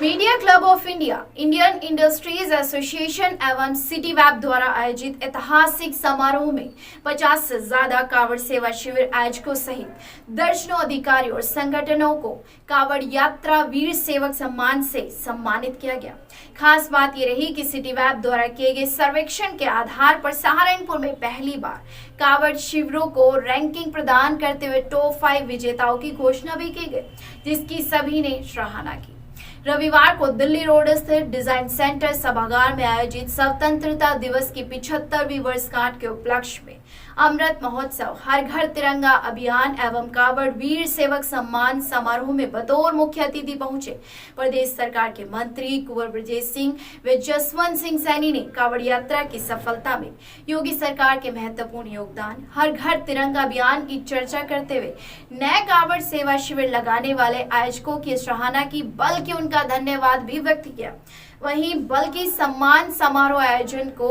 Media club of India, Indian industries association एवं city web द्वारा आयोजित ऐतिहासिक समारोह में 50 से ज्यादा कावड़ सेवा शिविर आयोजकों सहित दर्जनों अधिकारियों और संगठनों को कावड़ यात्रा वीर सेवक सम्मान से सम्मानित किया गया। खास बात यह रही कि सिटी वेब द्वारा किए गए सर्वेक्षण के आधार पर सहारनपुर में पहली बार कावड़ शिविरों को रैंकिंग प्रदान करते हुए टॉप 5 विजेताओं की घोषणा भी की गई, जिसकी सभी ने सराहना की। रविवार को दिल्ली रोड स्थित डिजाइन सेंटर सभागार में आयोजित स्वतंत्रता दिवस की 75वीं वर्षगांठ के उपलक्ष्य में अमृत महोत्सव, हर घर तिरंगा अभियान एवं कावड़ वीर सेवक सम्मान समारोह में बतौर मुख्य अतिथि पहुंचे प्रदेश सरकार के मंत्री कुंवर ब्रजेश सिंह व जसवंत सिंह सैनी ने कावड़ यात्रा की सफलता में योगी सरकार के महत्वपूर्ण योगदान, हर घर तिरंगा अभियान की चर्चा करते हुए नए कावड़ सेवा शिविर लगाने वाले आयोजकों की सराहना की, बल्कि उनका धन्यवाद भी व्यक्त किया। वहीं बल्कि सम्मान समारोह आयोजन को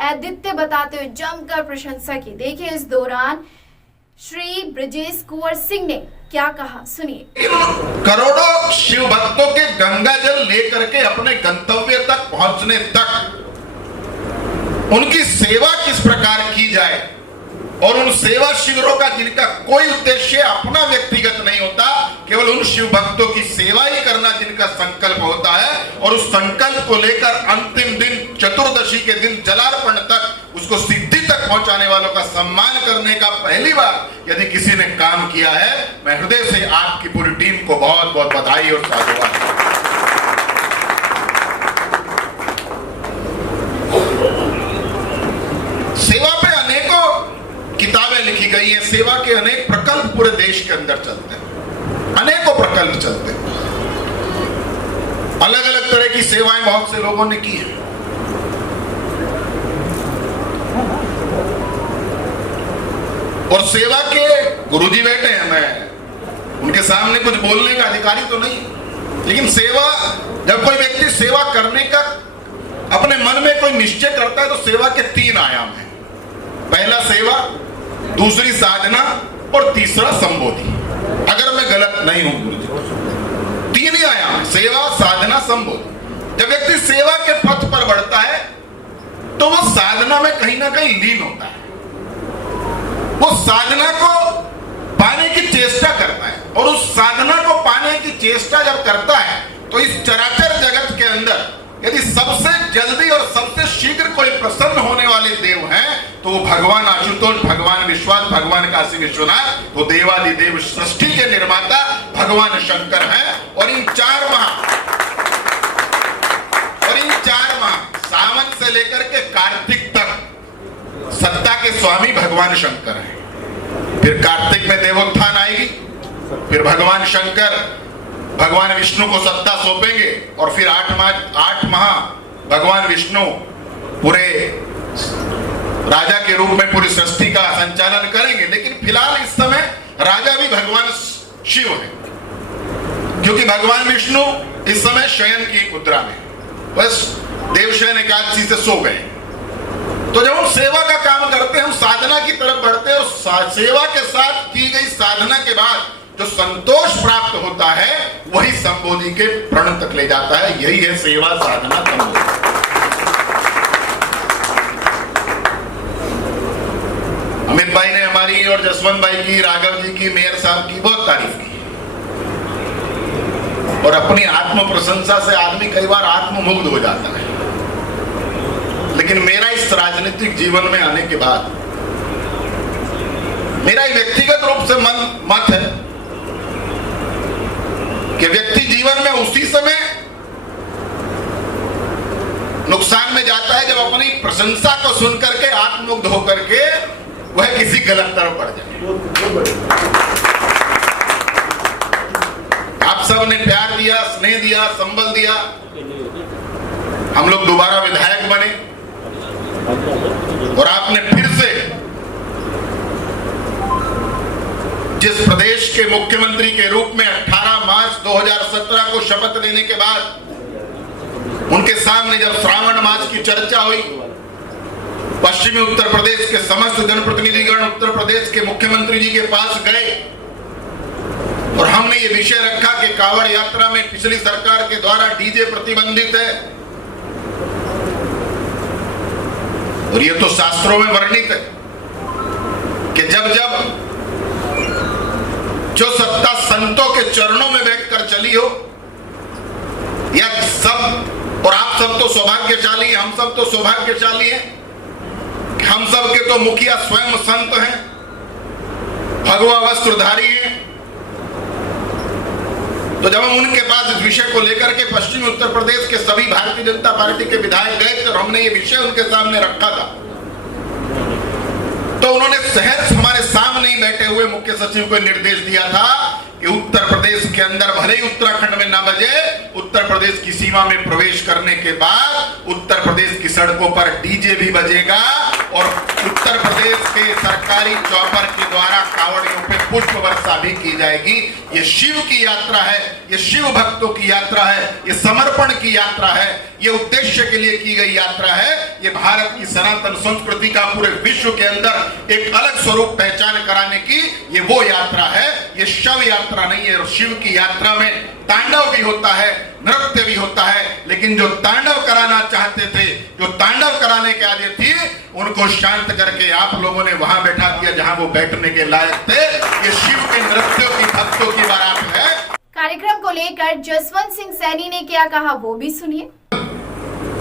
अद्वितीय बताते हुए जमकर प्रशंसा की। देखिए इस दौरान श्री ब्रजेश कुंवर सिंह ने क्या कहा, सुनिए। करोड़ों शिव भक्तों के गंगा जल लेकर के अपने गंतव्य तक पहुंचने तक उनकी सेवा किस प्रकार की जाए और उन सेवा शिविरों का जिनका कोई उद्देश्य अपना व्यक्तिगत नहीं होता, केवल उन शिव भक्तों की सेवा ही करना जिनका संकल्प होता है और उस संकल्प को लेकर अंतिम दिन चतुर्दशी के दिन जलार्पण तक उसको सिद्धि तक पहुंचाने वालों का सम्मान करने का पहली बार यदि किसी ने काम किया है, मैं हृदय से आपकी पूरी टीम को बहुत बहुत बधाई और साधुवाद। सेवा पे अनेकों किताबें लिखी गई हैं, सेवा के अनेक प्रकल्प पूरे देश के अंदर चलते हैं, अनेकों प्रकल्प चलते हैं, अलग अलग तरह की सेवाएं बहुत से लोगों ने की है। और सेवा के गुरुजी बैठे हैं, मैं उनके सामने कुछ बोलने का अधिकारी तो नहीं, लेकिन सेवा, जब कोई व्यक्ति सेवा करने का अपने मन में कोई निश्चय करता है तो सेवा के 3 आयाम हैं। पहला सेवा, दूसरी साधना और तीसरा संबोधि। अगर मैं गलत नहीं हूं गुरुजी, 3 ही आयाम, सेवा, साधना, संबोधि। जब व्यक्ति सेवा के पथ पर बढ़ता है तो वो साधना में कहीं ना कहीं लीन होता है, वो साधना को पाने की चेष्टा करता है और उस साधना को पाने की चेष्टा जब करता है तो इस चराचर जगत के अंदर यदि सबसे जल्दी और सबसे शीघ्र कोई प्रसन्न होने वाले देव हैं तो वो भगवान आशुतोष, भगवान विश्वास, भगवान काशी विश्वनाथ, तो देवादिदेव सृष्टि के निर्माता भगवान शंकर हैं। और इन 4 माह सावन से लेकर के कार्तिक तक सत्ता के स्वामी भगवान शंकर हैं। फिर कार्तिक में देवोत्थान आएगी, फिर भगवान शंकर भगवान विष्णु को सत्ता सौंपेंगे और फिर 8 माह भगवान विष्णु पूरे राजा के रूप में पूरी सृष्टि का संचालन करेंगे। लेकिन फिलहाल इस समय राजा भी भगवान शिव है, क्योंकि भगवान विष्णु इस समय शयन की मुद्रा में, बस देवशयन एकादशी से सो गए। तो जब हम सेवा का काम करते हैं, हम साधना की तरफ बढ़ते हैं और सेवा के साथ की गई साधना के बाद जो संतोष प्राप्त होता है वही संबोधि के प्रण तक ले जाता है। यही है सेवा, साधना, संबोधि। अमित भाई ने हमारी और जसवंत भाई की, राघव जी की, मेयर साहब की बहुत तारीफ की और अपनी आत्म प्रशंसा से आदमी कई बार आत्ममुग्ध हो जाता है। लेकिन मेरा इस राजनीतिक जीवन में आने के बाद मेरा व्यक्तिगत रूप से मत है कि व्यक्ति जीवन में उसी समय नुकसान में जाता है जब अपनी प्रशंसा को सुनकर के आत्ममुग्ध होकर के वह किसी गलत तरफ बढ़ जाए। आप सब ने प्यार दिया, स्नेह दिया, संबल दिया, हम लोग दोबारा विधायक बने और आपने फिर से जिस प्रदेश के मुख्यमंत्री के रूप में 18 मार्च 2017 को शपथ लेने के बाद उनके सामने जब श्रावण मास की चर्चा हुई, पश्चिमी उत्तर प्रदेश के समस्त जनप्रतिनिधिगण उत्तर प्रदेश के मुख्यमंत्री जी के पास गए और हमने ये विषय रखा कि कावड़ यात्रा में पिछली सरकार के द्वारा डीजे प्रतिबंधित है, और ये तो शास्त्रों में वर्णित है कि जब जब जो सत्ता संतों के चरणों में बैठकर चली हो, या सब, और आप सब तो सौभाग्यशाली हैं, हम सब तो सौभाग्यशाली हैं, हम सब के तो मुखिया स्वयं संत हैं, भगवा वस्त्रधारी हैं। तो जब हम उनके पास इस विषय को लेकर के पश्चिमी उत्तर प्रदेश के सभी भारतीय जनता पार्टी के विधायक गए थे और हमने ये विषय उनके सामने रखा था, तो उन्होंने सहज हमारे सामने ही बैठे हुए मुख्य सचिव को निर्देश दिया था कि उत्तर प्रदेश के अंदर भले ही उत्तराखंड में ना बजे, उत्तर प्रदेश की सीमा में प्रवेश करने के बाद उत्तर प्रदेश की सड़कों पर डीजे भी बजेगा और उत्तर प्रदेश के सरकारी चौपर के द्वारा कांवड़ियों पे पुष्प वर्षा भी की जाएगी। ये शिव की यात्रा है, ये शिव भक्तों की यात्रा है, ये समर्पण की यात्रा है, ये उद्देश्य के लिए की गई यात्रा है। ये भारत की सनातन संस्कृति का पूरे विश्व के अंदर एक अलग स्वरूप पहचान कराने की ये वो यात्रा है। ये शव यात्रा नहीं है। और शिव की यात्रा में तांडव भी होता है, नृत्य भी होता है, लेकिन जो तांडव कराना चाहते थे, जो तांडव कराने के आदि थी, उनको शांत करके आप लोगों ने वहां बैठा दिया जहां वो बैठने के लायक थे। ये शिव के नृत्यों की, भक्तों की बारात है। कार्यक्रम को लेकर जसवंत सिंह सैनी ने क्या कहा वो भी सुनिए।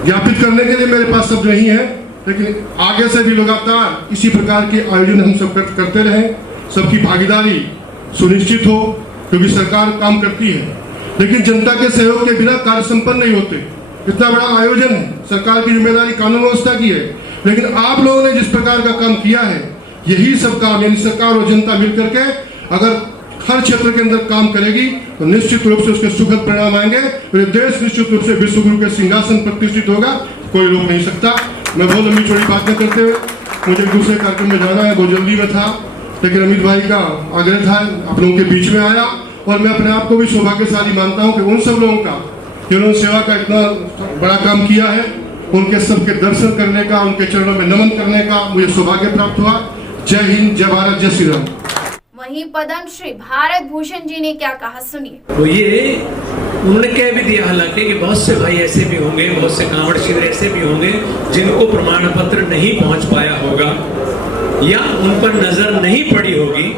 ज्ञापित करने के लिए मेरे पास शब्द नहीं है, लेकिन आगे से भी लगातार इसी प्रकार के आयोजन हम सब करते रहें, सबकी भागीदारी सुनिश्चित हो, क्योंकि सरकार काम करती है लेकिन जनता के सहयोग के बिना कार्य संपन्न नहीं होते। इतना बड़ा आयोजन है, सरकार की जिम्मेदारी कानून व्यवस्था की है, लेकिन आप लोगों ने जिस प्रकार का काम किया है, यही सब काम, यानी सरकार और जनता मिलकर के अगर हर क्षेत्र के अंदर काम करेगी तो निश्चित रूप से उसके सुखद परिणाम आएंगे। मेरे देश निश्चित रूप से विश्व गुरु के सिंहासन प्रतिष्ठित होगा, कोई रोक नहीं सकता। मैं बहुत लंबी चौड़ी बात न करते हुए मुझे दूसरे कार्यक्रम में जाना है, बहुत जल्दी में था, लेकिन अमित भाई का आग्रह था, आप लोगों के बीच में आया और मैं अपने आप को भी सौभाग्यशाली मानता हूं कि उन सब लोगों का जिन्होंने सेवा का इतना बड़ा काम किया है, उनके सबके दर्शन करने का, उनके चरणों में नमन करने का मुझे सौभाग्य प्राप्त हुआ। जय हिंद, जय भारत, जय श्री राम। वहीं पद्म श्री भारत भूषण जी ने क्या कहा सुनिए। तो ये उन्होंने कह भी दिया हालांकि कि बहुत से भाई ऐसे भी होंगे, बहुत से कांवड़ शिविर ऐसे भी होंगे जिनको प्रमाण पत्र नहीं पहुंच पाया होगा या उन पर नजर नहीं पड़ी होगी।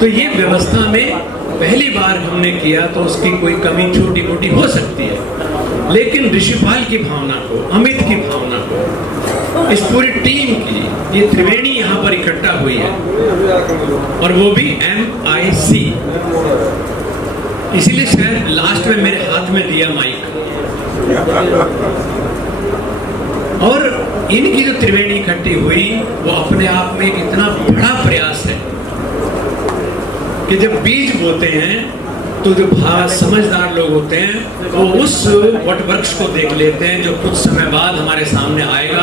तो ये व्यवस्था में पहली बार हमने किया तो उसकी कोई कमी छोटी मोटी हो सकती है, लेकिन ऋषिपाल की भावना को, अमित की भावना को, इस पूरी टीम की, ये त्रिवेणी यहाँ पर इकट्ठा हुई है और वो भी MIC, इसीलिए शायद लास्ट में मेरे हाथ में दिया माइक। और इनकी जो त्रिवेणी इकट्ठी हुई वो अपने आप में एक इतना बड़ा प्रयास है कि जब बीज बोते हैं तो जो समझदार लोग होते हैं वो उस वट वृक्ष को देख लेते हैं जो कुछ समय बाद हमारे सामने आएगा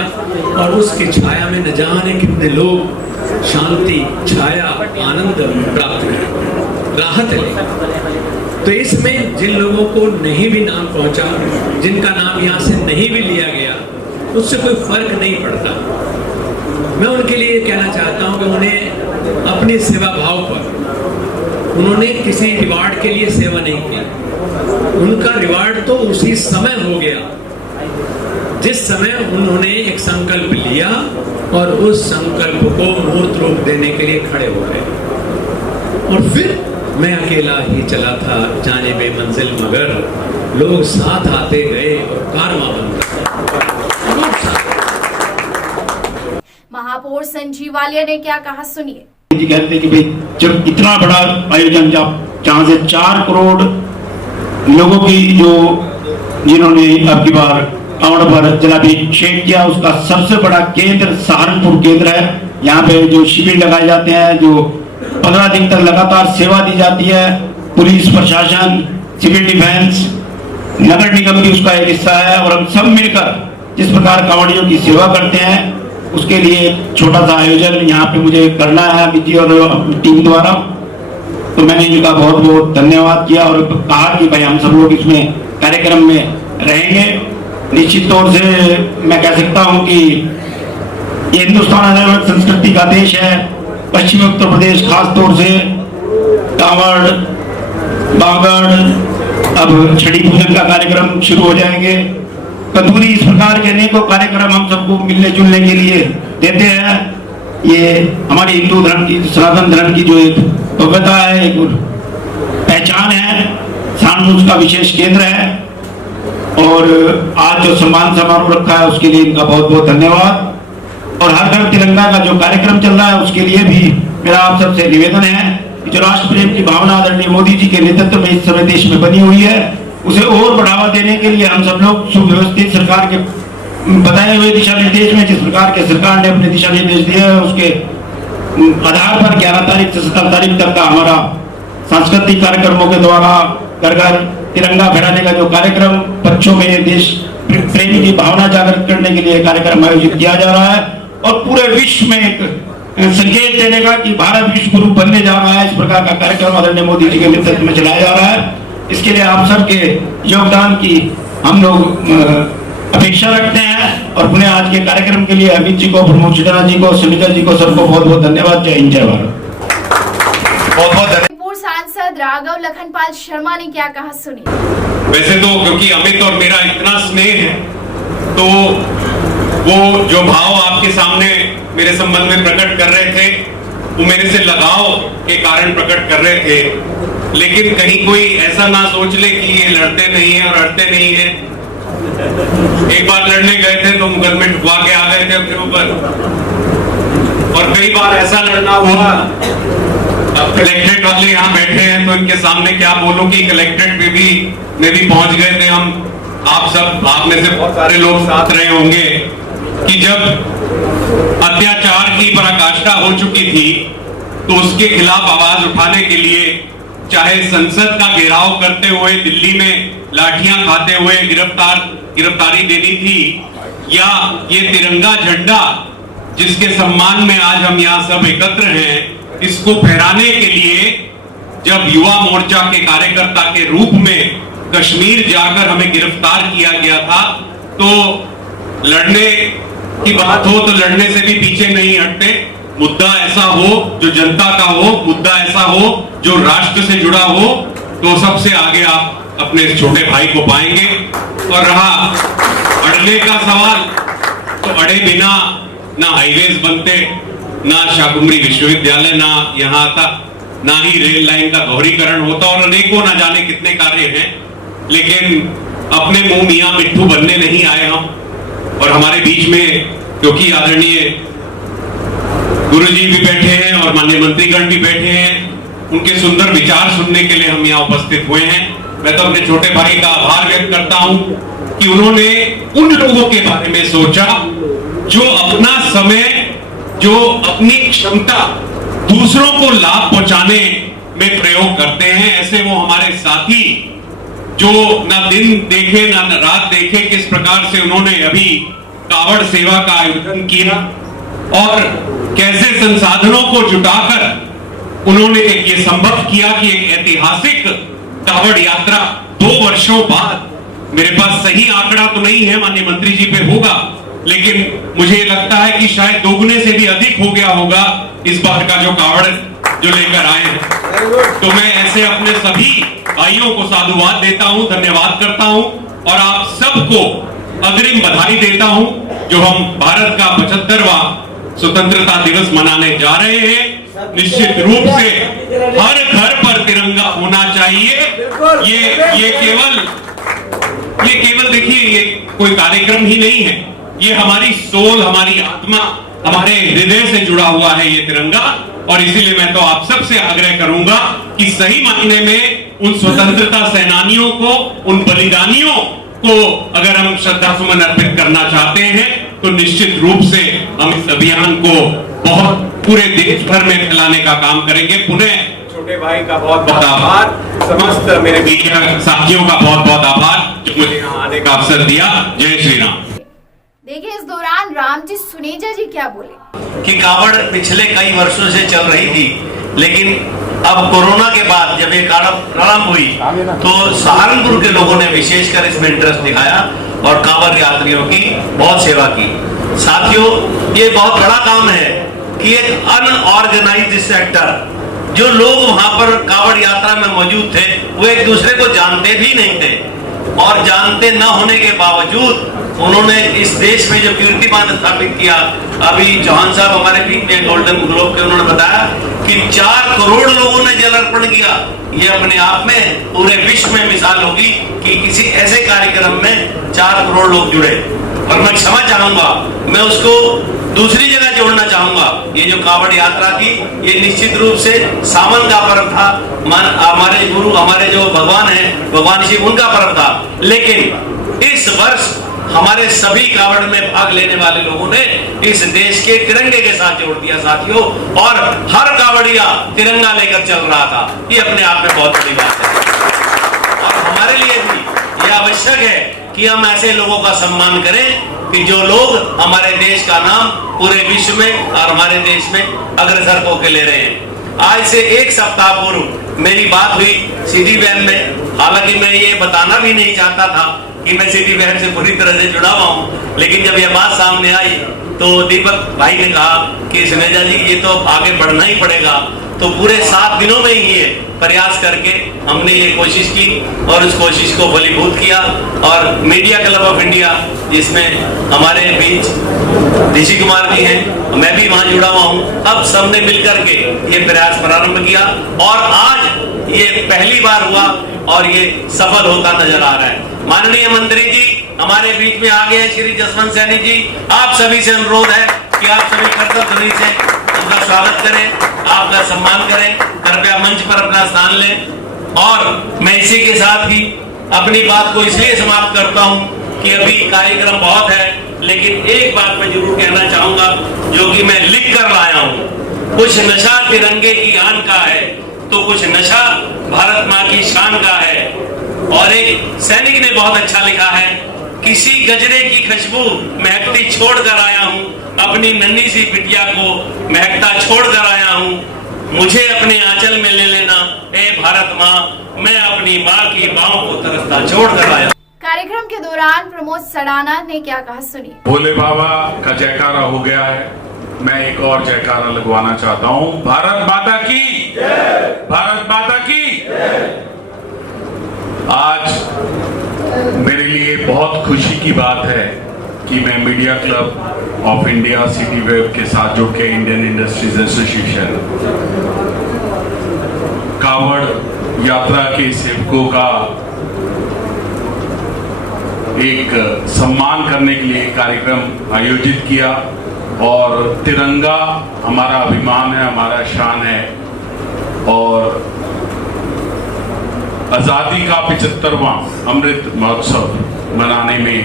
और उसकी छाया में न जाने कितने लोग शांति, छाया, आनंद प्राप्त करें, राहत ले। तो इसमें जिन लोगों को नहीं भी नाम पहुंचा, जिनका नाम यहाँ से नहीं भी लिया गया, उससे कोई फर्क नहीं पड़ता। मैं उनके लिए कहना चाहता हूँ कि उन्हें अपनी सेवा भाव पर, उन्होंने किसी रिवार्ड के लिए सेवा नहीं की, उनका रिवार्ड तो उसी समय हो गया जिस समय उन्होंने एक संकल्प लिया और उस संकल्प को मूर्त रूप देने के लिए खड़े हो गए। और फिर मैं अकेला ही चला था जाने बेमंजिल मगर, लोग साथ आते गए और कारवां बनता। महापौर संजीव वालिया ने क्या कहा सुनिए। जी कहते हैं कि भाई जब इतना बड़ा आयोजन, जहाँ से 4 करोड़ लोगों की जो जिन्होंने आपकी बार कांवड़ पर जलाभिषेक किया, उसका सबसे बड़ा केंद्र सहारनपुर केंद्र है। यहाँ पे जो शिविर लगाए जाते हैं, जो 15 दिन तक लगातार सेवा दी जाती है, पुलिस प्रशासन, सिविल डिफेंस, नगर निगम भी उसका एक हिस्सा है और हम सब मिलकर जिस प्रकार कांवड़ियों की सेवा करते हैं उसके लिए छोटा सा आयोजन यहाँ पे मुझे करना है अमित जी और टीम द्वारा। तो मैंने इनका बहुत बहुत धन्यवाद किया और कहा कि भाई हम सब लोग इसमें कार्यक्रम में रहेंगे। निश्चित तौर से मैं कह सकता हूँ कि ये हिंदुस्तान अलग संस्कृति का देश है। पश्चिमी उत्तर प्रदेश खास तौर से कांवड़ बावगढ़, अब छड़ी पूजन का कार्यक्रम शुरू हो जाएंगे। कतूरी, इस प्रकार के अनेकों कार्यक्रम हम सबको मिलने जुलने के लिए देते हैं। ये हमारे हिंदू धर्म की, सनातन धर्म की जो एक भव्यता है, एक पहचान है, सानूज का विशेष केंद्र है। और आज जो सम्मान समारोह रखा है उसके लिए इनका बहुत बहुत धन्यवाद। और हर घर तिरंगा का जो कार्यक्रम चल रहा है उसके लिए भी मेरा आप सबसे निवेदन है कि जो राष्ट्र प्रेम की भावना आदरणीय मोदी जी के नेतृत्व में इस समय देश में बनी हुई है, उसे और बढ़ावा देने के लिए हम सब लोग सुव्यवस्थित सरकार के बताए हुए दिशा निर्देश में, जिस प्रकार के सरकार ने अपने दिशा निर्देश दिए हैं उसके आधार पर 11 तारीख से 17 तारीख तक का हमारा सांस्कृतिक कार्यक्रमों के द्वारा घर घर तिरंगा फहराने का जो कार्यक्रम, बच्चों में देश प्रेम की भावना जागृत करने के लिए कार्यक्रम आयोजित किया जा रहा है। और पूरे विश्व में एक संकेत देने का कि भारत विश्व गुरु बनने जा रहा है, इस प्रकार का कार्यक्रम आदरणीय मोदी जी के नेतृत्व में चलाया जा रहा है। इसके लिए आप सबके योगदान की हम लोग अपेक्षा रखते हैं। और पुनः आज के कार्यक्रम के लिए अमित जी को, प्रमोद चित्रा जी को, सुनीता जी को, सबको बहुत बहुत धन्यवाद। जय हिंद, जय भारत। बहुत बहुत धन्यवाद। सांसद राघव लखनपाल शर्मा ने क्या कहा, सुनिए। वैसे तो क्योंकि अमित और मेरा इतना स्नेह है, तो वो जो भाव आपके सामने मेरे संबंध में प्रकट कर रहे थे वो मेरे से लगाव के कारण प्रकट कर रहे थे। लेकिन कहीं कोई ऐसा ना सोच ले कि ये लड़ते नहीं है और अड़ते नहीं है। एक बार लड़ने गए थे तो मुकदमे ठुकवा के आ गए थे अपने ऊपर, और कई बार ऐसा लड़ना हुआ। अब कलेक्ट्रेट वाले यहाँ बैठे हैं तो इनके सामने क्या बोलूं कि कलेक्ट्रेट में भी पहुंच गए थे हम। आप में से बहुत सारे लोग साथ रहे होंगे कि जब अत्याचार की पराकाष्ठा हो चुकी थी तो उसके खिलाफ आवाज उठाने के लिए चाहे संसद का घेराव करते हुए दिल्ली में लाठियां खाते हुए गिरफ्तारी देनी थी, या ये तिरंगा झंडा जिसके सम्मान में आज हम यहाँ सब एकत्र हैं, इसको फहराने के लिए जब युवा मोर्चा के कार्यकर्ता के रूप में कश्मीर जाकर हमें गिरफ्तार किया गया था, तो लड़ने की बात हो तो लड़ने से भी पीछे नहीं हटते। मुद्दा ऐसा हो जो जनता का हो, मुद्दा ऐसा हो जो राष्ट्र से जुड़ा हो, तो सबसे आगे आप अपने इस छोटे भाई को पाएंगे। और रहा अड़ने का सवाल, तो अड़े बिना ना हाईवेज बनते, ना शाकुंभरी विश्वविद्यालय ना यहाँ आता, ना ही रेल लाइन का दोहरीकरण होता, और अनेकों ना जाने कितने कार्य हैं। लेकिन अपने मुंह मियां मिट्ठू बनने नहीं आए हम। और हमारे बीच में क्योंकि आदरणीय गुरुजी भी बैठे हैं और माननीय मंत्रीगण भी बैठे हैं, उनके सुंदर विचार सुनने के लिए हम यहाँ उपस्थित हुए हैं। मैं तो अपने छोटे भाई का आभार व्यक्त करता हूं कि उन्होंने उन लोगों के बारे में सोचा जो अपना समय, जो अपनी क्षमता दूसरों को लाभ पहुंचाने में प्रयोग करते हैं। ऐसे वो हमारे साथी जो ना दिन देखे ना रात देखे, किस प्रकार से उन्होंने अभी कावड़ सेवा का आयोजन किया और कैसे संसाधनों को जुटाकर उन्होंने ये संभव किया कि एक ऐतिहासिक कावड़ यात्रा 2 वर्षों बाद, मेरे पास सही आंकड़ा तो नहीं है, माननीय मंत्री जी पे होगा, लेकिन मुझे लगता है कि शायद दोगुने से भी अधिक हो गया होगा इस बार का जो कावड़ जो लेकर आए हैं। तो मैं ऐसे अपने सभी भाइयों को साधुवाद देता हूं, धन्यवाद करता हूं और आप सबको अग्रिम बधाई देता हूं जो हम भारत का 75वां स्वतंत्रता दिवस मनाने जा रहे हैं। निश्चित रूप से हर घर पर तिरंगा होना चाहिए। ये केवल देखिए, ये कोई कार्यक्रम ही नहीं है, ये हमारी सोल, हमारी आत्मा, हमारे हृदय से जुड़ा हुआ है ये तिरंगा। और इसीलिए मैं तो आप सबसे आग्रह करूंगा कि सही मायने में उन स्वतंत्रता सेनानियों को, उन बलिदानियों को अगर हम श्रद्धा सुमन अर्पित करना चाहते हैं तो निश्चित रूप से हम इस अभियान को बहुत पूरे देश भर में फैलाने का काम करेंगे। पुनः छोटे भाई का बहुत बहुत आभार, समस्त मेरे मीडिया साथियों का बहुत बहुत आभार जो मुझे यहाँ आने का अवसर दिया। जय श्री राम। देखिए इस दौरान रामजी सुनेजा जी क्या बोले कि कावड़ पिछले कई वर्षों से चल रही थी, लेकिन अब कोरोना के बाद जब ये प्रारंभ हुई तो सहारनपुर के लोगों ने विशेषकर इसमें इंटरेस्ट दिखाया और कांवड़ यात्रियों की बहुत सेवा की। साथियों, ये बहुत बड़ा काम है कि एक अनऑर्गेनाइज्ड सेक्टर जो लोग वहां पर कावड़ यात्रा में मौजूद थे वो एक दूसरे को जानते भी नहीं थे, और जानते न होने के बावजूद उन्होंने इस देश में जो कीर्तिमान स्थापित किया। अभी चौहान साहब हमारे बीच में गोल्डन ग्लोब के उन्होंने बताया कि 4 करोड़ लोगों ने जल अर्पण किया। ये अपने आप में पूरे विश्व में मिसाल होगी कि किसी ऐसे कार्यक्रम में 4 करोड़ लोग जुड़े। और मैं क्षमा चाहूंगा, मैं उसको दूसरी जगह जोड़ना चाहूंगा। ये जो कावड़ यात्रा थी ये निश्चित रूप से सावन का पर्व था। हमारे गुरु, हमारे जो भगवान है, भगवान शिव, उनका पर्व था। लेकिन इस वर्ष हमारे सभी कावड़ में भाग लेने वाले लोगों ने इस देश के तिरंगे के साथ जोड़ दिया साथियों, और हर कावड़िया तिरंगा लेकर चल रहा था। ये अपने आप में बहुत बड़ी बात है, और हमारे लिए भी यह आवश्यक है कि हम ऐसे लोगों का सम्मान करें कि जो लोग हमारे देश का नाम पूरे विश्व में और हमारे देश में अग्रसर होकर ले रहे हैं। आज से 1 सप्ताह पूर्व मेरी बात हुई सिटी वैन में। हालांकि मैं ये बताना भी नहीं चाहता था कि मैं सिटी वैन से पूरी तरह से जुड़ा हुआ हूं, लेकिन जब यह बात सामने आई तो दीपक भाई ने कहा कि सुनेजा जी ये तो आगे बढ़ना ही पड़ेगा। तो पूरे 7 दिनों में ही ये प्रयास करके हमने ये कोशिश की और उस कोशिश को फलीभूत किया। और मीडिया क्लब ऑफ इंडिया, जिसमें हमारे बीच ऋषि कुमार जी हैं, मैं भी वहां जुड़ा हुआ हूं, अब सबने मिलकर के ये प्रयास प्रारंभ किया और आज ये पहली बार हुआ और ये सफल होता नजर आ रहा है। माननीय मंत्री जी हमारे बीच में आ गए हैं, श्री जसवंत सैनी जी। आप सभी से अनुरोध है कि आप सभी कर्तव्य ध्वनि से उनका स्वागत करें, आपका सम्मान करें। कृपया मंच पर अपना स्थान लें। और मैं इसी के साथ ही अपनी बात को इसलिए समाप्त करता हूं कि अभी कार्यक्रम बहुत है, लेकिन एक बात मैं जरूर कहना चाहूंगा जो कि मैं लिख कर लाया हूं। कुछ नशा तिरंगे की आन का है तो कुछ नशा भारत माँ की शान का है। और एक सैनिक ने बहुत अच्छा लिखा है, किसी गजरे की खुशबू महकती छोड़ कर आया हूं, अपनी नन्ही सी बिटिया को महकता छोड़ कर आया हूं। मुझे अपने आंचल में ले लेना ए भारत माँ, मैं अपनी माँ की बाहों को तरसता छोड़ कर आया। कार्यक्रम के दौरान प्रमोद सडाना ने क्या कहा, सुनिए। भोले बाबा का जयकारा हो गया है, मैं एक और जयकारा लगवाना चाहता हूँ। भारत माता की जय, भारत माता की जय। आज मेरे लिए बहुत खुशी की बात है कि मैं media club of India city web के साथ जुड़ के इंडियन इंडस्ट्रीज एसोसिएशन कावड़ यात्रा के सेवकों का एक सम्मान करने के लिए कार्यक्रम आयोजित किया। और तिरंगा हमारा अभिमान है, हमारा शान है, और आजादी का 75वां अमृत महोत्सव मनाने में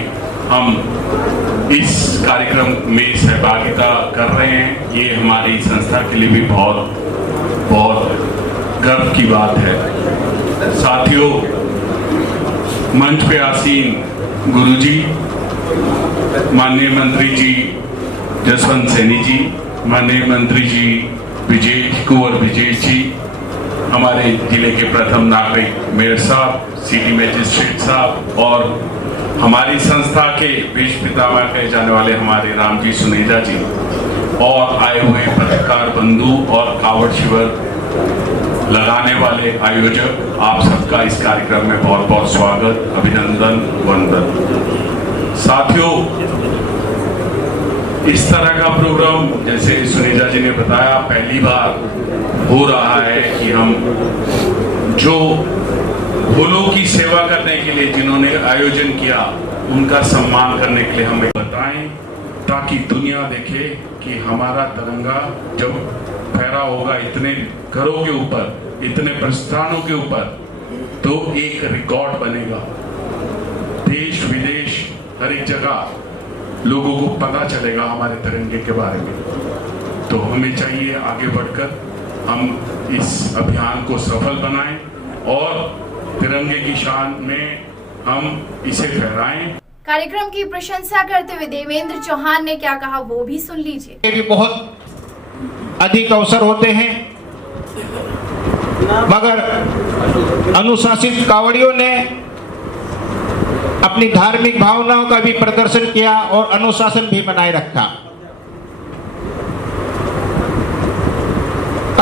हम इस कार्यक्रम में सहभागिता कर रहे हैं। ये हमारी संस्था के लिए भी बहुत बहुत गर्व की बात है। साथियों, मंच पे आसीन गुरुजी, माननीय मंत्री जी जसवंत सैनी जी, माननीय मंत्री जी कुंवर विजय जी, हमारे जिले के प्रथम नागरिक मेयर साहब, सिटी मजिस्ट्रेट साहब, और हमारी संस्था के भीष्म पितामह कहे जाने वाले हमारे रामजी सुनेजा जी, और आए हुए पत्रकार बंधु और कावड़ शिविर लगाने वाले आयोजक, आप सबका इस कार्यक्रम में बहुत बहुत स्वागत, अभिनंदन, वंदन। साथियों, इस तरह का प्रोग्राम जैसे सुनेजा जी ने बताया पहली बार हो रहा है कि हम जो भोलों की सेवा करने के लिए जिन्होंने आयोजन किया उनका सम्मान करने के लिए हमें बताएं, ताकि दुनिया देखे कि हमारा तिरंगा जब फहरा होगा इतने घरों के ऊपर, इतने प्रस्थानों के ऊपर, तो एक रिकॉर्ड बनेगा। देश विदेश हर एक जगह लोगों को पता चलेगा हमारे तिरंगे के बारे में। तो हमें चाहिए आगे बढ़कर हम इस अभियान को सफल बनाएं और तिरंगे की शान में हम इसे फहराएं। कार्यक्रम की प्रशंसा करते हुए देवेंद्र चौहान ने क्या कहा वो भी सुन लीजिए। ये भी बहुत अधिक अवसर होते हैं, मगर अनुशासित कावड़ियों ने अपनी धार्मिक भावनाओं का भी प्रदर्शन किया और अनुशासन भी बनाए रखा।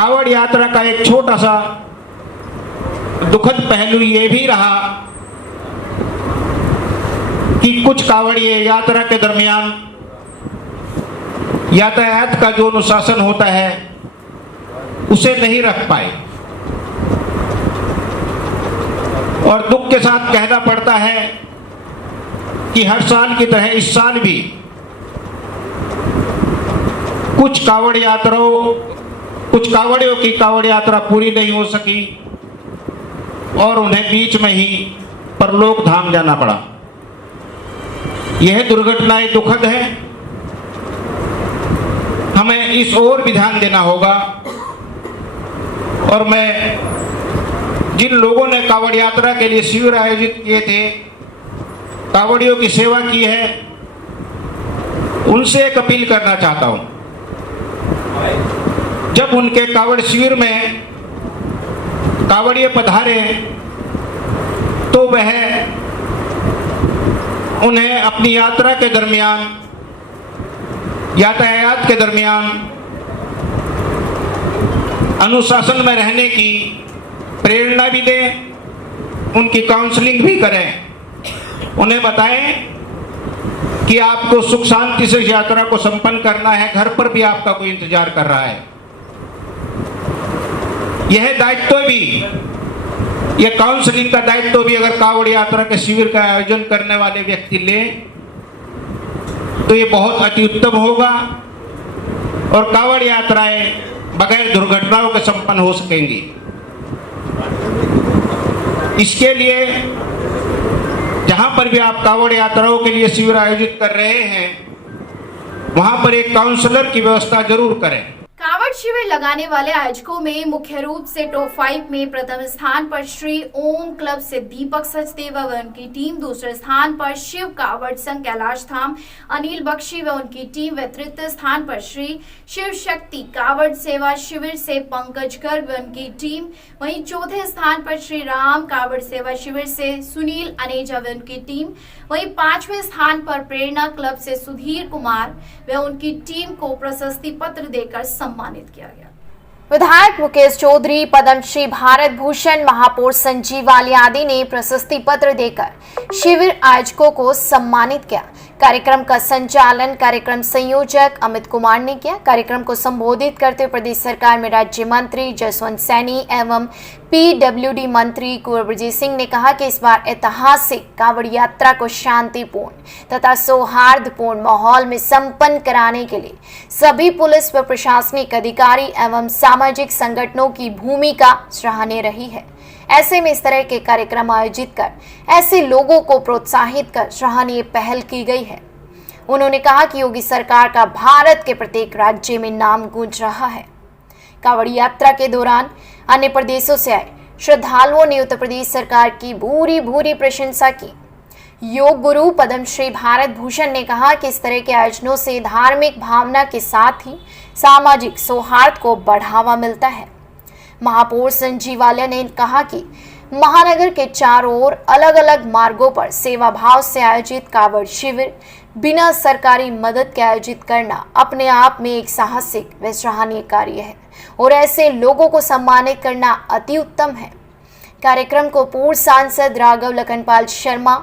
कावड़ यात्रा का एक छोटा सा दुखद पहलू ये भी रहा कि कुछ कावड़िए यात्रा के दरमियान यातायात का जो अनुशासन होता है उसे नहीं रख पाए, और दुख के साथ कहना पड़ता है कि हर साल की तरह इस साल भी कुछ कावड़ियों की कावड़ यात्रा पूरी नहीं हो सकी और उन्हें बीच में ही परलोक धाम जाना पड़ा। यह दुर्घटनाएं दुखद है। हमें इस ओर भी ध्यान देना होगा, और मैं जिन लोगों ने कावड़ यात्रा के लिए शिविर आयोजित किए थे, कावड़ियों की सेवा की है, उनसे एक अपील करना चाहता हूं। जब उनके कावड़ शिविर में कावड़िए पधारे तो वह उन्हें अपनी यात्रा के दरमियान, यातायात के दरमियान अनुशासन में रहने की प्रेरणा भी दें, उनकी काउंसलिंग भी करें, उन्हें बताएं कि आपको सुख शांति से यात्रा को संपन्न करना है, घर पर भी आपका कोई इंतजार कर रहा है। यह दायित्व भी, यह काउंसलिंग का दायित्व भी अगर कावड़ यात्रा के शिविर का आयोजन करने वाले व्यक्ति ले तो ये बहुत अति उत्तम होगा और कावड़ यात्राएं बगैर दुर्घटनाओं के संपन्न हो सकेंगी। इसके लिए जहां पर भी आप कावड़ यात्राओं के लिए शिविर आयोजित कर रहे हैं वहां पर एक काउंसलर की व्यवस्था जरूर करें। कावड़ शिविर लगाने वाले आयोजकों में मुख्य रूप से टॉप 5 में प्रथम स्थान पर श्री ओम क्लब से दीपक सचदेव व उनकी टीम, दूसरे स्थान पर शिव कावड़ संघ कैलाश धाम अनिल बख्शी व उनकी टीम व तृतीय स्थान पर श्री शिव शक्ति कावड़ सेवा शिविर से पंकज गर्ग व उनकी टीम, वहीं चौथे स्थान पर श्री राम कावड़ सेवा शिविर से सुनील अनेजा व उनकी टीम, वहीं पांचवें स्थान पर प्रेरणा क्लब से सुधीर कुमार व उनकी टीम को प्रशस्ति पत्र देकर सम्मानित किया गया। विधायक मुकेश चौधरी, पद्मश्री भारत भूषण महापौर संजीव वाली आदि ने प्रशस्ति पत्र देकर शिविर आयोजकों को सम्मानित किया। कार्यक्रम का संचालन कार्यक्रम संयोजक अमित कुमार ने किया। कार्यक्रम को संबोधित करते हुए प्रदेश सरकार में राज्य मंत्री जसवंत सैनी एवं पीडब्ल्यूडी मंत्री कुंवरजीत सिंह ने कहा कि इस बार ऐतिहासिक कावड़ यात्रा को शांतिपूर्ण तथा सौहार्दपूर्ण माहौल में संपन्न कराने के लिए सभी पुलिस व प्रशासनिक अधिकारी एवं सामाजिक संगठनों की भूमिका सराहनीय रही है। ऐसे में इस तरह के कार्यक्रम आयोजित कर ऐसे लोगों को प्रोत्साहित कर सराहनीय पहल की गई है। उन्होंने कहा कि योगी सरकार का भारत के प्रत्येक राज्य में नाम गूंज रहा है। कावड़ यात्रा के दौरान अन्य प्रदेशों से आए श्रद्धालुओं ने उत्तर प्रदेश सरकार की भूरी प्रशंसा की। योग गुरु पद्मश्री भारत भूषण ने कहा कि इस तरह के आयोजनों से धार्मिक भावना के साथ ही सामाजिक सौहार्द को बढ़ावा मिलता है। महापौर संजीव वालिया ने कहा कि महानगर के चारों ओर अलग अलग मार्गों पर सेवा भाव से आयोजित कावड़ शिविर बिना सरकारी मदद के आयोजित करना अपने आप में एक साहसिक व सराहनीय कार्य है और ऐसे लोगों को सम्मानित करना अति उत्तम है। कार्यक्रम को पूर्व सांसद राघव लखनपाल शर्मा,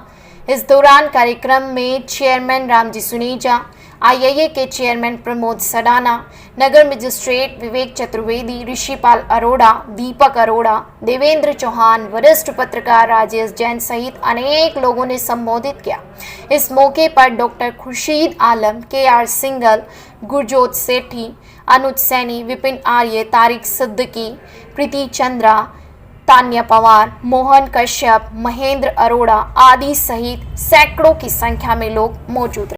इस दौरान कार्यक्रम में चेयरमैन रामजी सुनेजा, आईआईए के चेयरमैन प्रमोद सडाना, नगर मजिस्ट्रेट विवेक चतुर्वेदी, ऋषिपाल अरोड़ा, दीपक अरोड़ा, देवेंद्र चौहान, वरिष्ठ पत्रकार राजेश जैन सहित अनेक लोगों ने संबोधित किया। इस मौके पर doctor Khurshid Alam, K R single, Gurjot सेठी, अनुज सैनी, विपिन आर्य, तारिक सिद्दीकी, प्रीति चंद्रा, तान्या पवार, मोहन कश्यप, महेंद्र अरोड़ा आदि सहित सैकड़ों की संख्या में लोग मौजूद रहे।